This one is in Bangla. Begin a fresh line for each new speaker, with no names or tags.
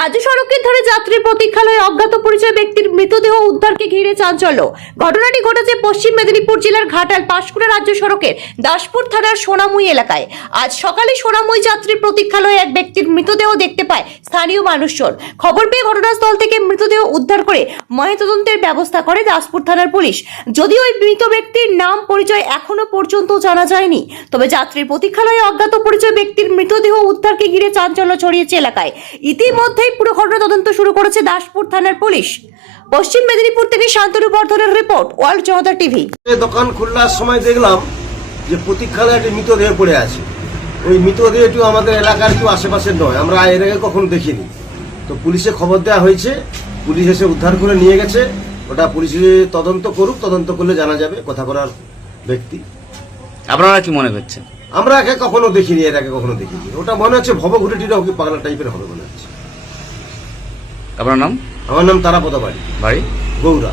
রাজ্য সড়কের ধারে যাত্রী প্রতীক্ষালয়ে অজ্ঞাত পরিচয় ব্যক্তির মৃতদেহ উদ্ধারকে ঘিরে চাঞ্চল্য। ঘটনাটি ঘটেছে পশ্চিম মেদিনীপুর জেলার ঘাটাল পাঁশকুড়া রাজ্য সড়কের দাসপুর থানার সোনামুই এলাকায়। আজ সকালে সোনামুই যাত্রী প্রতীক্ষালয়ে এক ব্যক্তির মৃতদেহ দেখতে পায় স্থানীয় মানুষজন। খবর পেয়ে ঘটনাস্থল থেকে মৃতদেহ উদ্ধার করে ময়নাতদন্তের ব্যবস্থা করে দাসপুর থানার পুলিশ। যদিও ওই মৃত ব্যক্তির নাম পরিচয় এখনও পর্যন্ত জানা যায়নি, তবে যাত্রীর প্রতীক্ষালয়ে অজ্ঞাত পরিচয় ব্যক্তির মৃতদেহ উদ্ধারকে ঘিরে চাঞ্চল্য ছড়িয়েছে এলাকায়। ইতিমধ্যেই পুরো ঘটনা তদন্ত শুরু করেছে দাসপুর থানার পুলিশ। পশ্চিম মেদিনীপুর থেকে শান্তনু বর্ধনের রিপোর্ট ওয়ার্ল্ড জনতা টিভি।
দোকান খোলার সময় দেখলাম যে প্রতীক্ষালয়ে একটি মৃতদেহ পড়ে আছে। ওই মৃতদেহটি আমাদের এলাকার কেউ আশেপাশের নয় আমরা এর আগে কখনো দেখিনি। তো পুলিশে খবর দেওয়া হয়েছে পুলিশ এসে উদ্ধার করে নিয়ে গেছে। ওটা পুলিশ তদন্ত করুক তদন্ত করলে জানা যাবে কথা বলার ব্যক্তি।
আপনারা কি মনে করছেন?
আমরা একে কখনো দেখিনি এর আগে কখনো দেখিনি। ওটা মনে হচ্ছে ভবঘুটিটিরা কি পাগলা টাইপের হবে মনে হচ্ছে।
আপনার নাম?
আমার নাম তারাপদা বাড়ি
বাড়ি?
গৌরা।